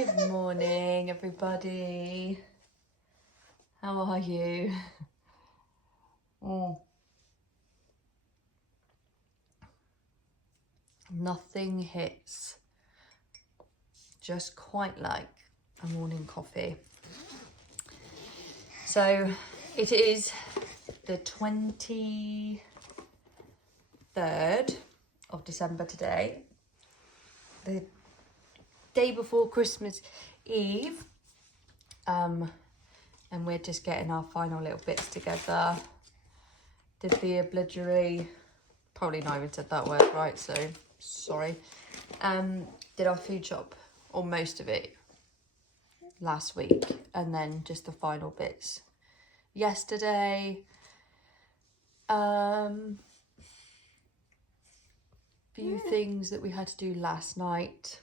Good morning, everybody. How are you? Oh, nothing hits just quite like a morning coffee. So it is the 23rd of December today, the day before Christmas Eve. And we're just getting our final little bits together. Did the obligatory, probably not even said that word right, so sorry. Did our food shop, or most of it, last week, and then just the final bits yesterday. Few things that we had to do last night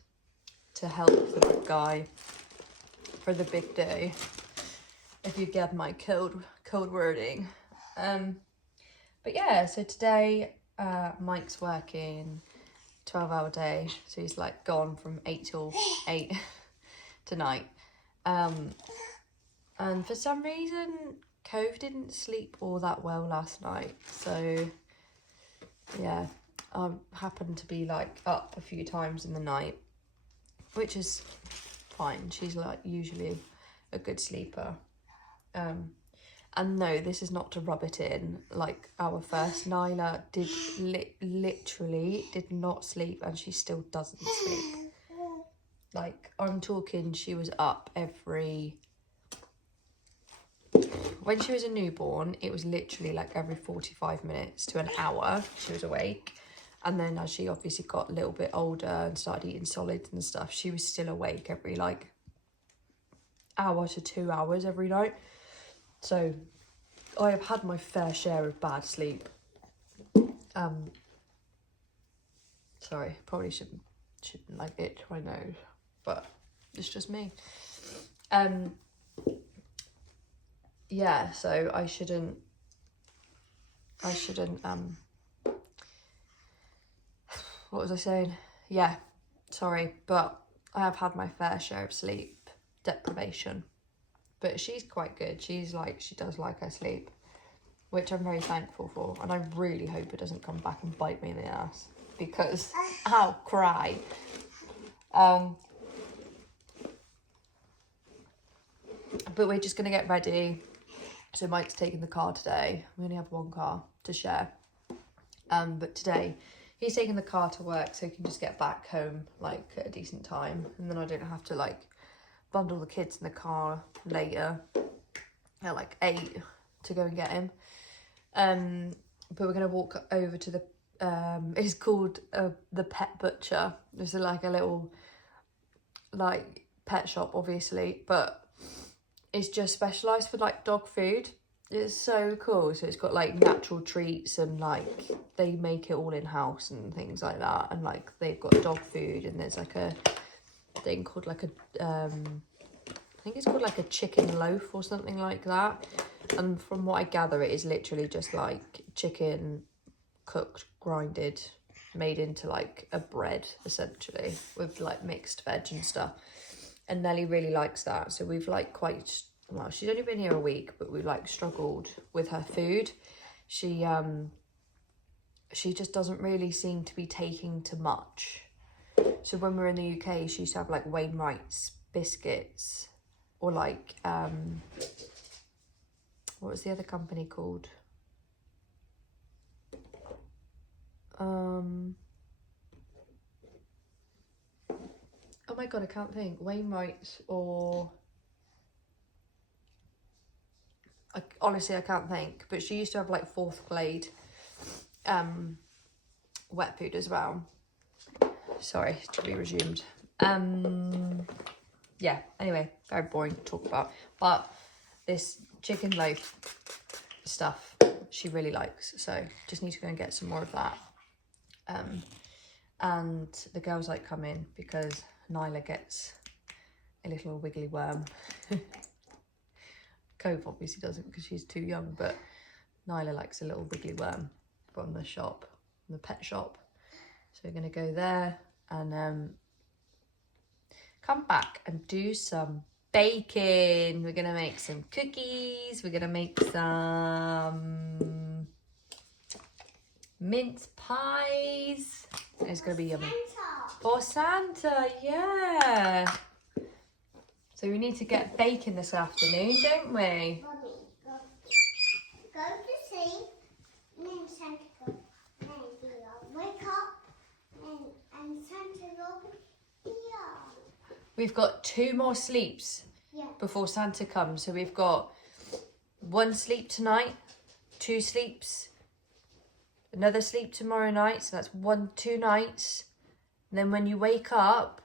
to help the big guy for the big day, if you get my code wording. But yeah, so today Mike's working 12-hour day, so he's like gone from 8 till 8 tonight. And for some reason Cove didn't sleep all that well last night, so yeah, I happened to be like up a few times in the night, which is fine. She's like usually a good sleeper. And no, this is not to rub it in. Like our first Nyla did literally did not sleep, and she still doesn't sleep. Like I'm talking, she was up when she was a newborn, it was literally like every 45 minutes to an hour she was awake. And then as she obviously got a little bit older and started eating solids and stuff, she was still awake every like hour to 2 hours every night. So I have had my fair share of bad sleep. Sorry, probably shouldn't like itch my nose, but it's just me. Yeah, so I shouldn't what was I saying? Yeah, sorry, but I have had my fair share of sleep deprivation. But she's quite good. She does like her sleep, which I'm very thankful for. And I really hope it doesn't come back and bite me in the ass, because I'll cry. But we're just going to get ready. So Mike's taking the car today. We only have one car to share. But today he's taking the car to work, so he can just get back home like at a decent time. And then I don't have to like bundle the kids in the car later at like 8 to go and get him. But we're gonna walk over to the it's called the Pet Butcher. It's like a little like pet shop, obviously, but it's just specialised for like dog food. It's so cool. So it's got like natural treats, and like they make it all in house and things like that. And like they've got dog food, and there's like a thing called like a I think it's called like a chicken loaf or something like that. And from what I gather, it is literally just like chicken cooked, grinded, made into like a bread essentially, with like mixed veg and stuff. And Nelly really likes that, so we've like well, she's only been here a week, but we've like struggled with her food. She just doesn't really seem to be taking to much. So when we were in the UK, she used to have like Wainwright's biscuits, or like what was the other company called? Oh my god, I can't think. Wainwright's, or honestly I can't think. But she used to have like Fourth Glade wet food as well. Sorry, to be resumed. Yeah, anyway, very boring to talk about. But this chicken loaf stuff she really likes, so just need to go and get some more of that. And the girls like come in because Nyla gets a little wiggly worm. Cove obviously doesn't because she's too young, but Nyla likes a little wiggly worm from the shop, the pet shop. So we're going to go there, and come back and do some baking. We're gonna make some cookies. We're gonna make some mince pies. It's gonna be yummy. For Santa, yeah. So we need to get baking this afternoon, don't we? Go to sleep, and then Santa go, and wake up, and Santa will be here. We've got 2 more sleeps before Santa comes. So we've got 1 sleep tonight, 2 sleeps, another sleep tomorrow night. So that's 2 nights. And then when you wake up,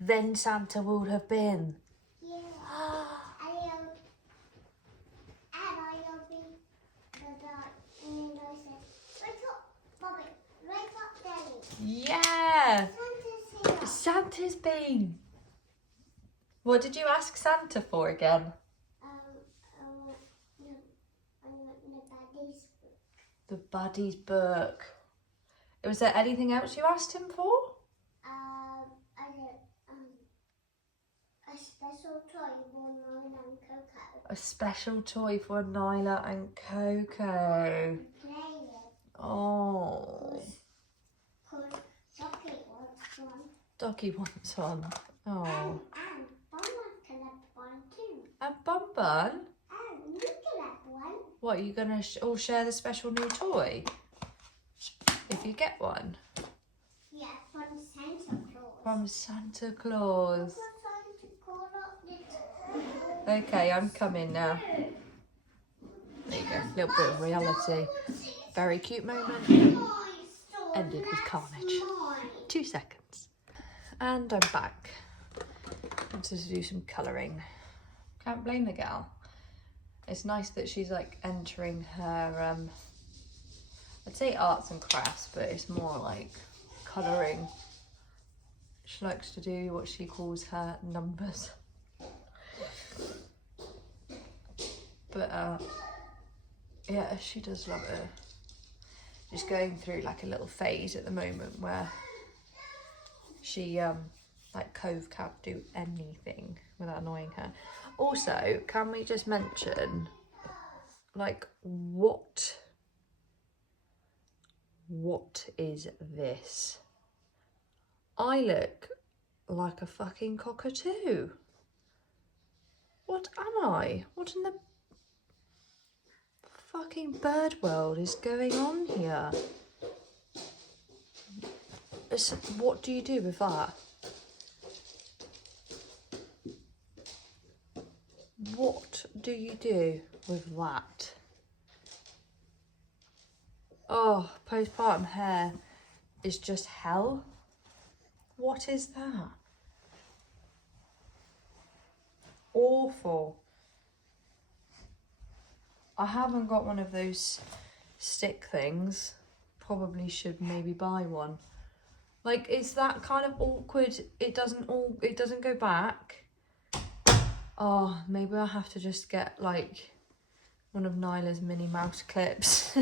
then Santa will have been. Yeah. I'll be and then I said, wake up, Bobby, wake up, Daddy. Yeah. Santa's here. Santa's been. What did you ask Santa for again? The Buddy's book. Was there anything else you asked him for? A special toy for Nyla and Coco. A special toy for Nyla and Coco. Play it. Oh. Because Docky wants one. Docky wants one. Oh. And Mama can have one too. And Bun Bun? And you can have one. What, are you going to all share the special new toy? If you get one? Yeah, from Santa Claus. From Santa Claus. We're trying to call up this. Okay, I'm coming now. There you go, a little bit of reality. Very cute moment. Ended with carnage. 2 seconds. And I'm back. Wanted to do some colouring. Can't blame the gal. It's nice that she's like entering her, I'd say arts and crafts, but it's more like colouring. She likes to do what she calls her numbers. But yeah, she does love it. She's going through like a little phase at the moment where she like Cove can't do anything without annoying her. Also, can we just mention like what is this? I look like a fucking cockatoo. What am I? What in the fucking bird world is going on here? What do you do with that? What do you do with that? Oh, postpartum hair is just hell. What is that? Awful. I haven't got one of those stick things. Probably should maybe buy one. Like, it's that kind of awkward. It doesn't go back. Oh, maybe I'll have to just get like one of Nyla's Minnie Mouse clips.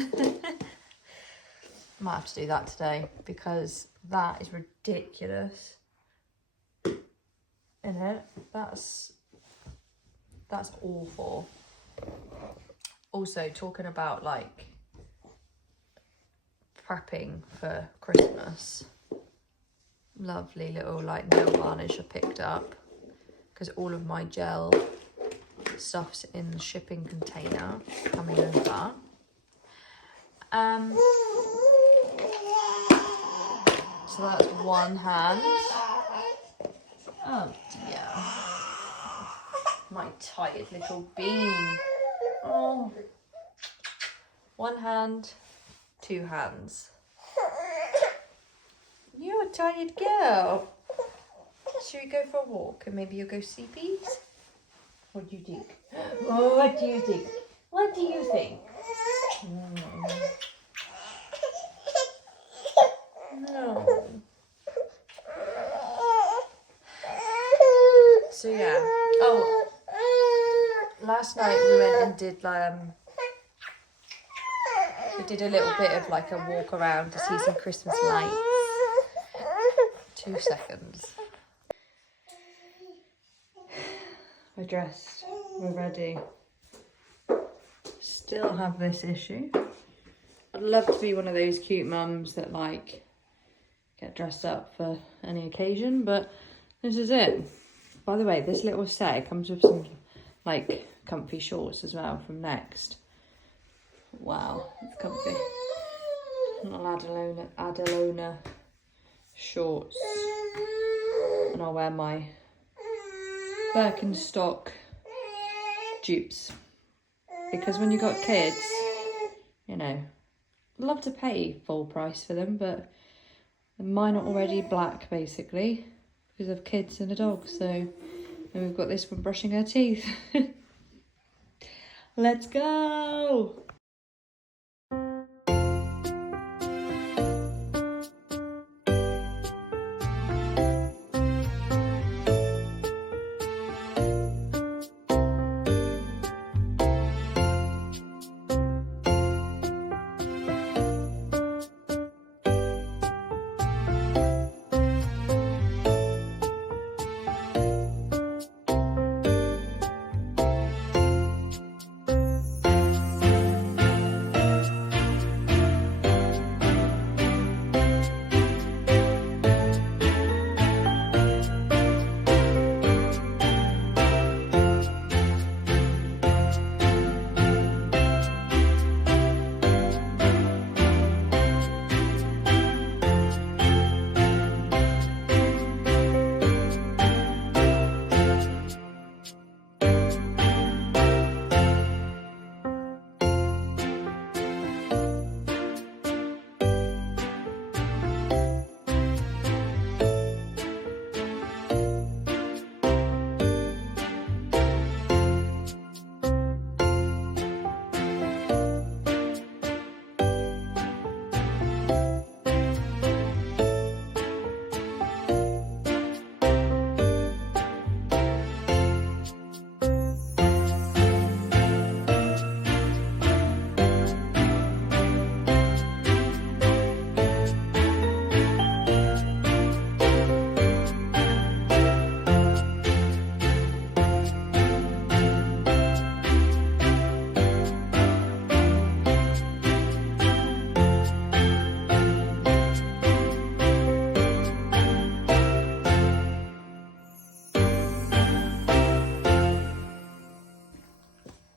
Might have to do that today because that is ridiculous. Isn't it? That's awful. Also, talking about like prepping for Christmas. Lovely little like nail varnish I picked up because all of my gel stuff's in the shipping container coming over. So that's one hand. Oh dear. My tired little bean. Oh. One hand, 2 hands. You're a tired girl. Should we go for a walk and maybe you'll go sleepies? What do you think? Oh, what do you think? What do you think? No. So yeah. Oh, last night we went and did we did a little bit of like a walk around to see some Christmas lights. 2 seconds. we're dressed, we're ready. Still have this issue. I'd love to be one of those cute mums that like get dressed up for any occasion, but this is it. By the way, this little set comes with some like comfy shorts as well from Next. Wow, it's comfy. Little Adelona shorts, and I'll wear my Birkenstock dupes, because when you've got kids, you know, I'd love to pay full price for them, but mine are already black basically because of kids and a dog. So, and we've got this one brushing her teeth. Let's go.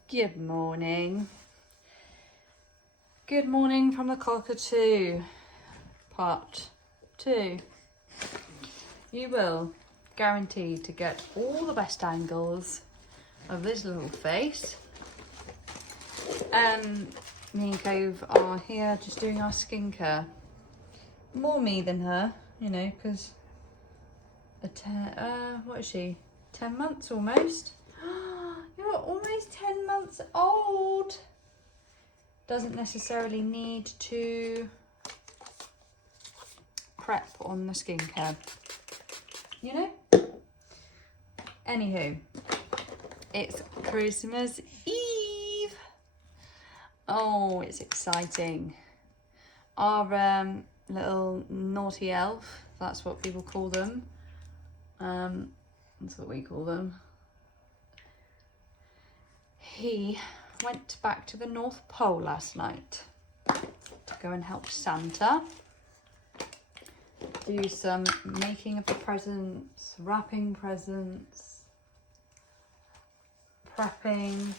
Good morning. Good morning from the cockatoo. Part 2. You will guaranteed to get all the best angles of this little face. Me and Cove are here just doing our skincare. More me than her, you know, because what is she? 10 months almost. You're almost 10 months old. Doesn't necessarily need to prep on the skincare, you know? Anywho, it's Christmas Eve. Oh, it's exciting. Our little naughty elf, that's what people call them. That's what we call them. He went back to the North Pole last night to go and help Santa do some making of the presents, wrapping presents, prepping,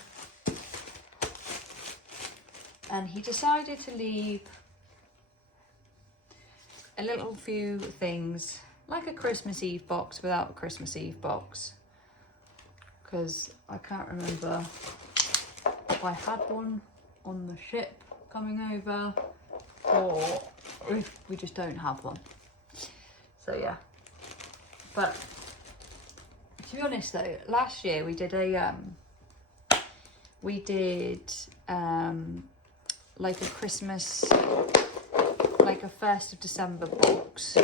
and he decided to leave a little few things, like a Christmas Eve box without a Christmas Eve box, because I can't remember if I had one on the ship coming over or if we just don't have one. So yeah, but to be honest though, last year we did a like a Christmas, like a 1st of December box.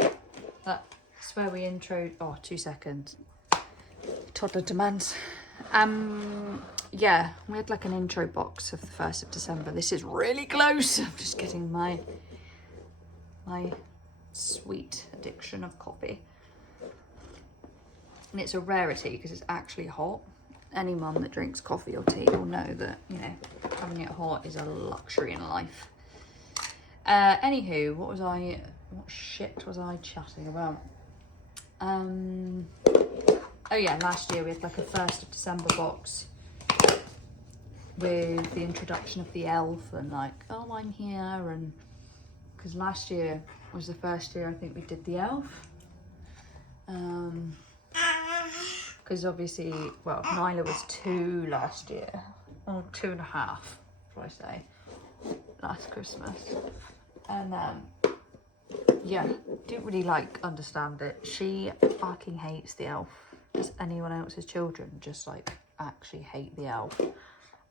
That's where we introed, oh, 2 seconds. Toddler demands. Yeah, we had like an intro box of the 1st of December. This is really close. I'm just getting my sweet addiction of coffee. And it's a rarity because it's actually hot. any mum that drinks coffee or tea will know that, you know, having it hot is a luxury in life. Anywho, what shit was I chatting about? Oh yeah, last year we had like a 1st of December box with the introduction of the elf and like, oh, I'm here, and because last year was the first year I think we did the elf. Because obviously, well, Nyla was 2 last year, or 2.5, should I say, last Christmas. And yeah, didn't really like understand it. She fucking hates the elf. Does anyone else's children just like actually hate the elf?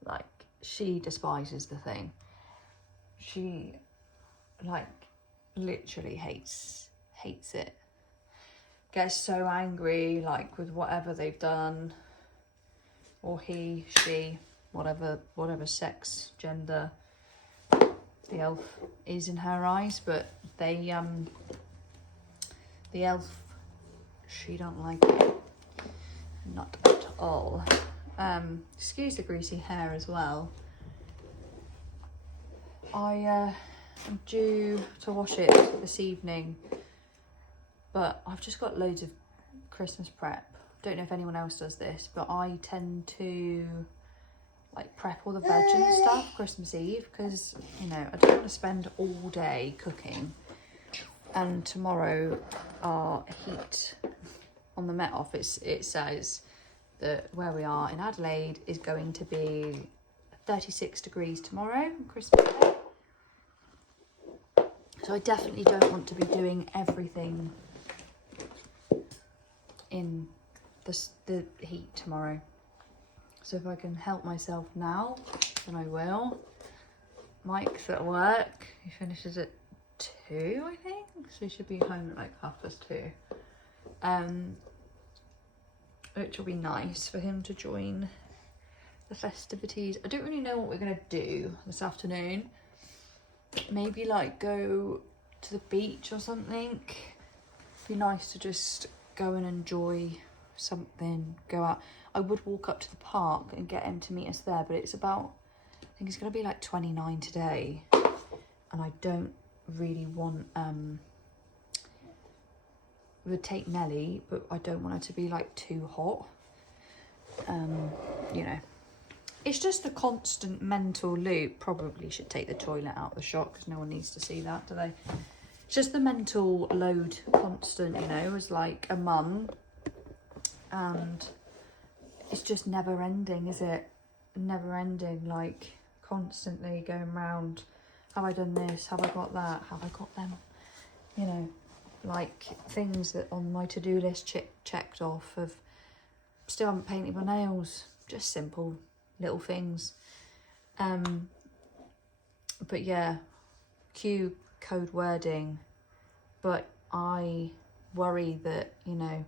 Like, she despises the thing. She like literally hates it. Gets so angry like with whatever they've done, or he, she, whatever sex, gender the elf is in her eyes. But they the elf, she don't like it, not at all. Excuse the greasy hair as well. I am due to wash it this evening, but I've just got loads of Christmas prep. Don't know if anyone else does this, but I tend to like prep all the veg and stuff Christmas Eve, because, you know, I don't want to spend all day cooking. And tomorrow our heat on the Met Office, it says that where we are in Adelaide is going to be 36 degrees tomorrow, Christmas Day. So I definitely don't want to be doing everything in the heat tomorrow. So if I can help myself now, then I will. Mike's at work. He finishes at 2, I think. So he should be home at like 2:30. Which will be nice for him to join the festivities. I don't really know what we're gonna do this afternoon. Maybe like go to the beach or something. Be nice to just go and enjoy something, go out. I would walk up to the park and get him to meet us there, but it's about, I think it's gonna be like 29 today, and I don't really want would take Nelly, but I don't want her to be like too hot. You know, it's just a constant mental loop. Probably should take the toilet out of the shot because no one needs to see that, do they? It's just the mental load constant, you know, as like a mum, and it's just never ending, is it? Never ending, like constantly going round. Have I done this? Have I got that? Have I got them? You know, like things that on my to-do list checked off of, still haven't painted my nails. Just simple little things. But yeah, cue code wording. But I worry that, you know,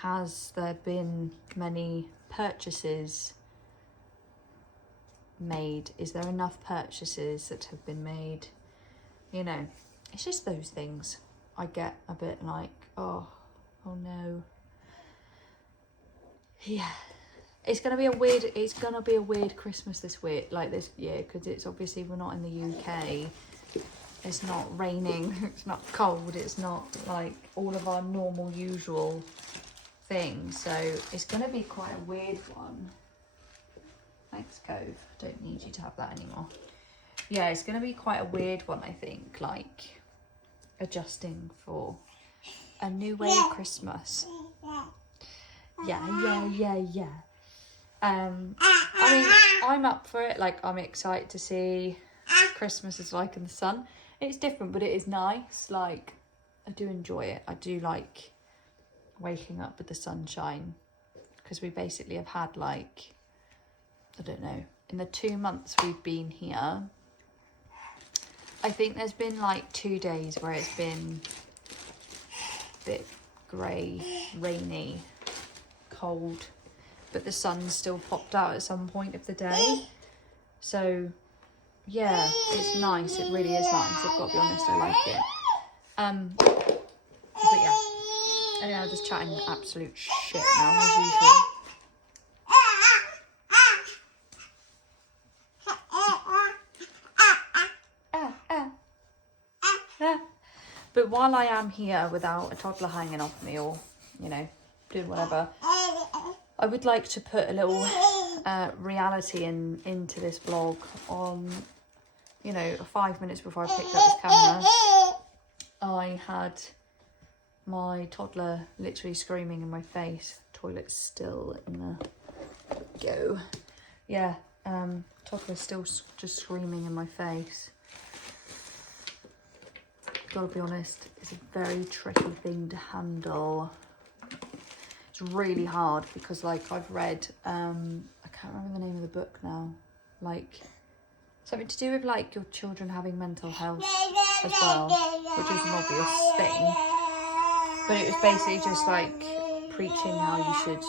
has there been many purchases made? Is there enough purchases that have been made? You know, it's just those things. I get a bit like, oh no. Yeah, it's gonna be a weird Christmas this year, because it's obviously, we're not in the UK. It's not raining, it's not cold, it's not like all of our normal usual things. So it's gonna be quite a weird one. Thanks, Cove. Don't need you to have that anymore. Yeah, it's gonna be quite a weird one, I think, like adjusting for a new way of Christmas. Yeah. I mean, I'm up for it. Like, I'm excited to see Christmas is like in the sun. It's different, but it is nice. Like, I do enjoy it. I do like waking up with the sunshine, because we basically have had, like, I don't know, in the 2 months we've been here, I think there's been like 2 days where it's been a bit grey, rainy, cold, but the sun still popped out at some point of the day. So yeah, it's nice. It really is nice. I've got to be honest, I like it. But yeah, anyway, I'm just chatting absolute shit now as usual. while I am here without a toddler hanging off me or, you know, doing whatever, I would like to put a little reality into this vlog on, you know, 5 minutes before I picked up this camera. I had my toddler literally screaming in my face. Toilet's still in the go. Yeah, toddler's still just screaming in my face. Gotta be honest, it's a very tricky thing to handle. It's really hard because, like, I've read, I can't remember the name of the book now, like, something to do with, like, your children having mental health as well, which is an obvious thing. But it was basically just, like, preaching how you should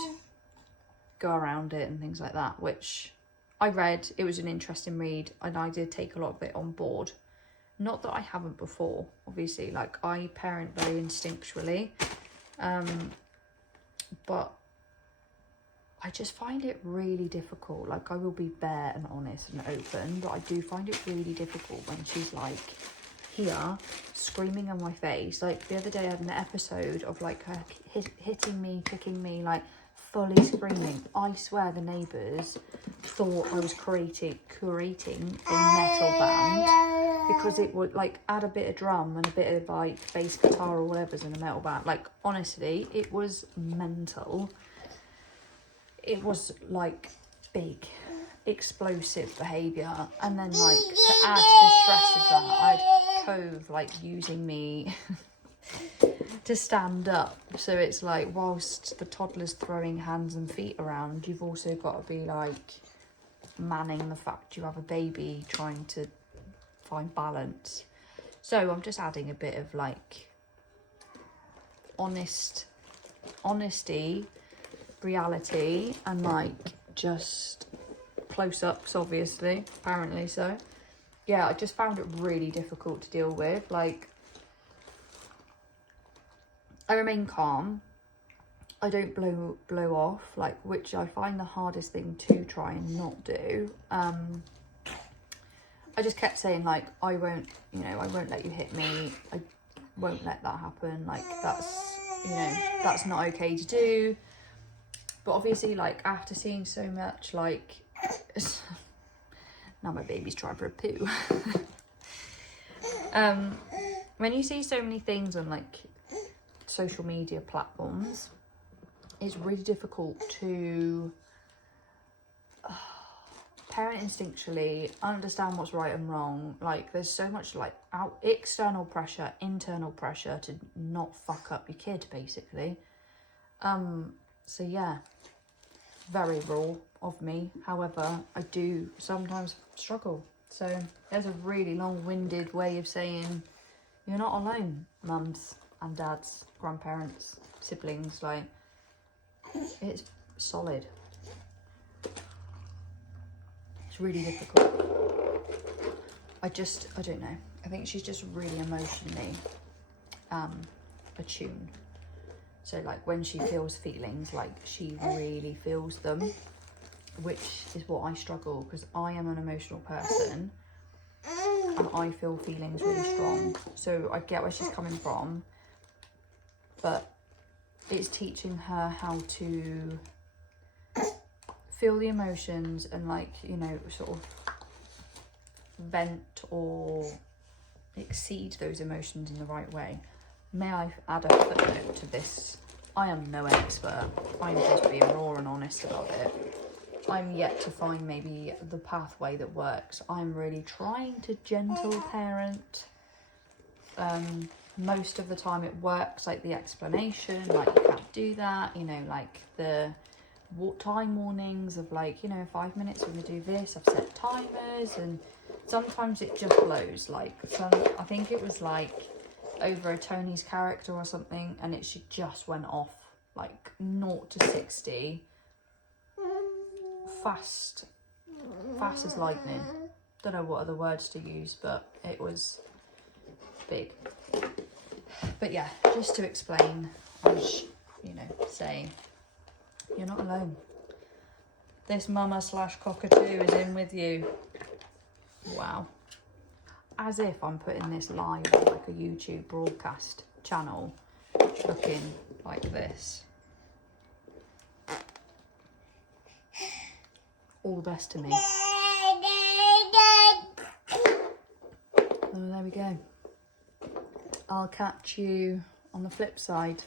go around it and things like that, which I read. It was an interesting read, and I did take a lot of it on board. Not that I haven't before, obviously, like, I parent very instinctually, but I just find it really difficult. Like, I will be bare and honest and open, but I do find it really difficult when she's, like, here, screaming in my face. Like, the other day I had an episode of, like, her hitting me, kicking me, like, fully screaming. I swear the neighbours thought I was curating a metal band, because it would, like, add a bit of drum and a bit of, like, bass guitar or whatever's in a metal band. Like, honestly, it was mental. It was, like, big, explosive behaviour. And then, like, to add to the stress of that, I had Cove, like, using me to stand up. So it's like, whilst the toddler's throwing hands and feet around, you've also got to be, like, manning the fact you have a baby, trying to find balance. So I'm just adding a bit of, like, honesty, reality, and, like, just close-ups, obviously, apparently. So yeah, I just found it really difficult to deal with. Like, I remain calm, I don't blow off, like, which I find the hardest thing to try and not do. I just kept saying, like, I won't let you hit me, I won't let that happen, like, that's, you know, that's not okay to do. But obviously, like, after seeing so much, like, now my baby's trying for a poo. When you see so many things on, like, social media platforms, it's really difficult to parent instinctually, understand what's right and wrong. Like, there's so much, like, external pressure, internal pressure to not fuck up your kid, basically. So yeah, very raw of me. However, I do sometimes struggle. So there's a really long-winded way of saying you're not alone, mums and dads, grandparents, siblings. Like, it's solid. It's really difficult. I don't know. I think she's just really emotionally attuned. So, like, when she feels feelings, like, she really feels them, which is what I struggle, because I am an emotional person and I feel feelings really strong. So I get where she's coming from, but it's teaching her how to feel the emotions and, like, you know, sort of vent or exceed those emotions in the right way. May I add a footnote to this? I am no expert. I'm just being raw and honest about it. I'm yet to find maybe the pathway that works. I'm really trying to gentle parent. Most of the time it works, like the explanation, like, you can't do that, you know, like the time warnings of, like, you know, 5 minutes we're gonna do this, I've set timers, and sometimes it just blows. Like, I think it was like over a Tony's character or something, and she just went off, like, 0 to 60 fast as lightning. Don't know what other words to use, but it was big. But yeah, just to explain, I was, you know, saying you're not alone. This mama / cockatoo is in with you. Wow. as if I'm putting this live on like a YouTube broadcast channel, looking like this. All the best to me. Oh, there we go. I'll catch you on the flip side.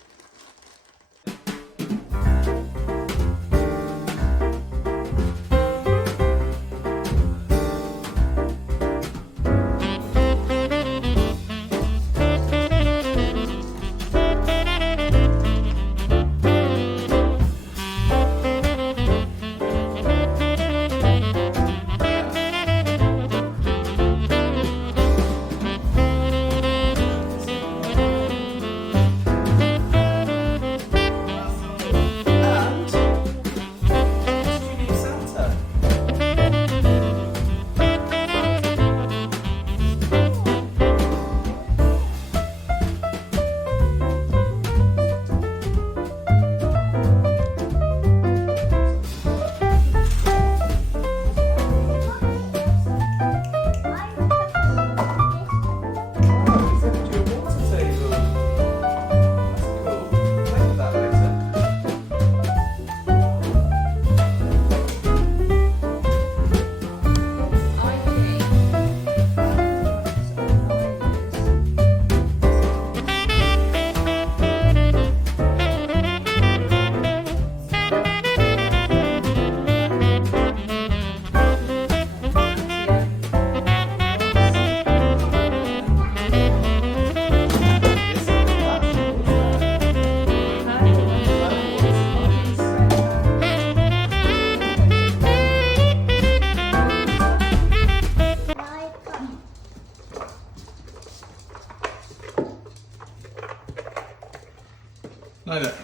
Lila,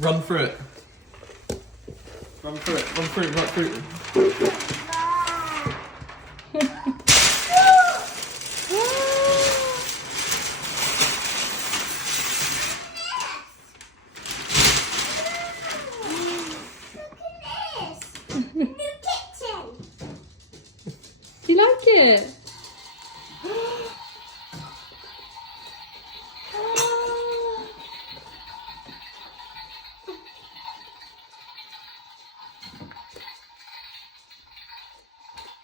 run through it. Run through it, run through it, run through it. New kitchen. Do you like it?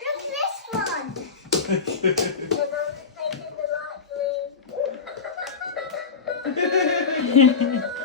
Look at this one. We're only taking the light blue.